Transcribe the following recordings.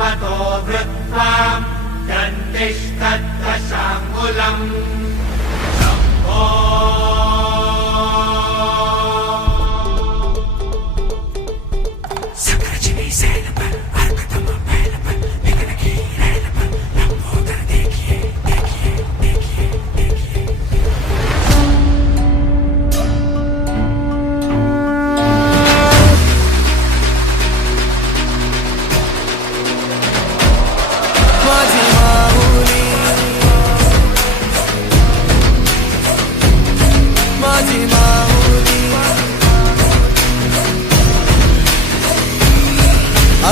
त्वतो वृत्त्वां दन्तिष्ठत्तशाङ्गुलम् शम्भो सकरचिनी सैल पर अर्कतम बैल पर विघ्न की रैल पर लंबोदर देखिए देखिए देखिए देखिए। माझी माऊली माझी माऊली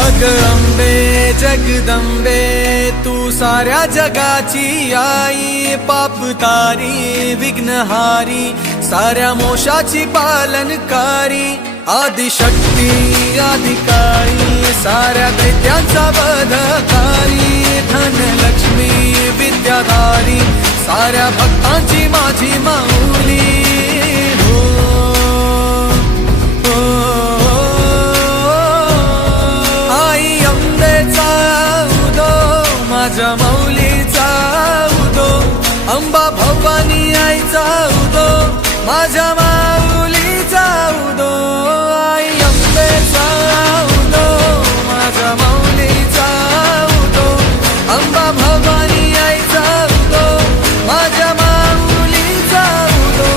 अग अंबे जगदंबे तू साऱ्या जगाची आई पाप तारी विघ्नहारी साऱ्या मोशाची पालनकारी आदिशक्ती अधिकारी साऱ्या दैत्यांचा वधकारी धनलक्ष्मी विद्याधारी साऱ्या भक्तांची माझी माऊली हो, हो, आई अंबेचा उदो माझ्या माऊलीचा उदो अंबा भवानी आईचा उदो माझ्या माऊलीचा उदो आई अंबेचा उदो माझ्या माऊलीचा उदो अंबा भवानी आईचा उदो माझ्या माऊलीचा उदो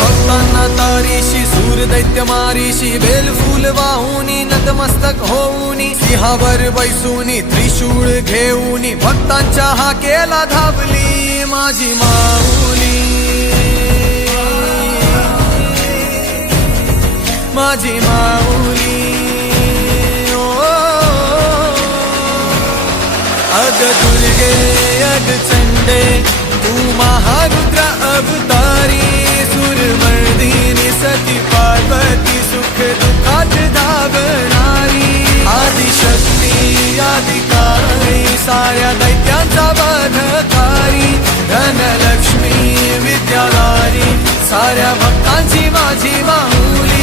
भक्तांना तारीशी सूर दैत्य मारीशी बेल फूल वाहुनी नतमस्तक होऊनी सिंहावर बैसूनी त्रिशूळ घेऊनी भक्तांच्या हाकेला धावली माझी माऊली माझी माऊली ओ अग दुर्गे अग चंडे तू महारुद्र अवतारी सुरमर्दिनी सती पार्वती सुख दुःखात धावणारी आदिशक्ती अधिकारी साऱ्या दैत्यांचा वधकारी धनलक्ष्मी विद्याधारी साऱ्या भक्तांची माझी माऊली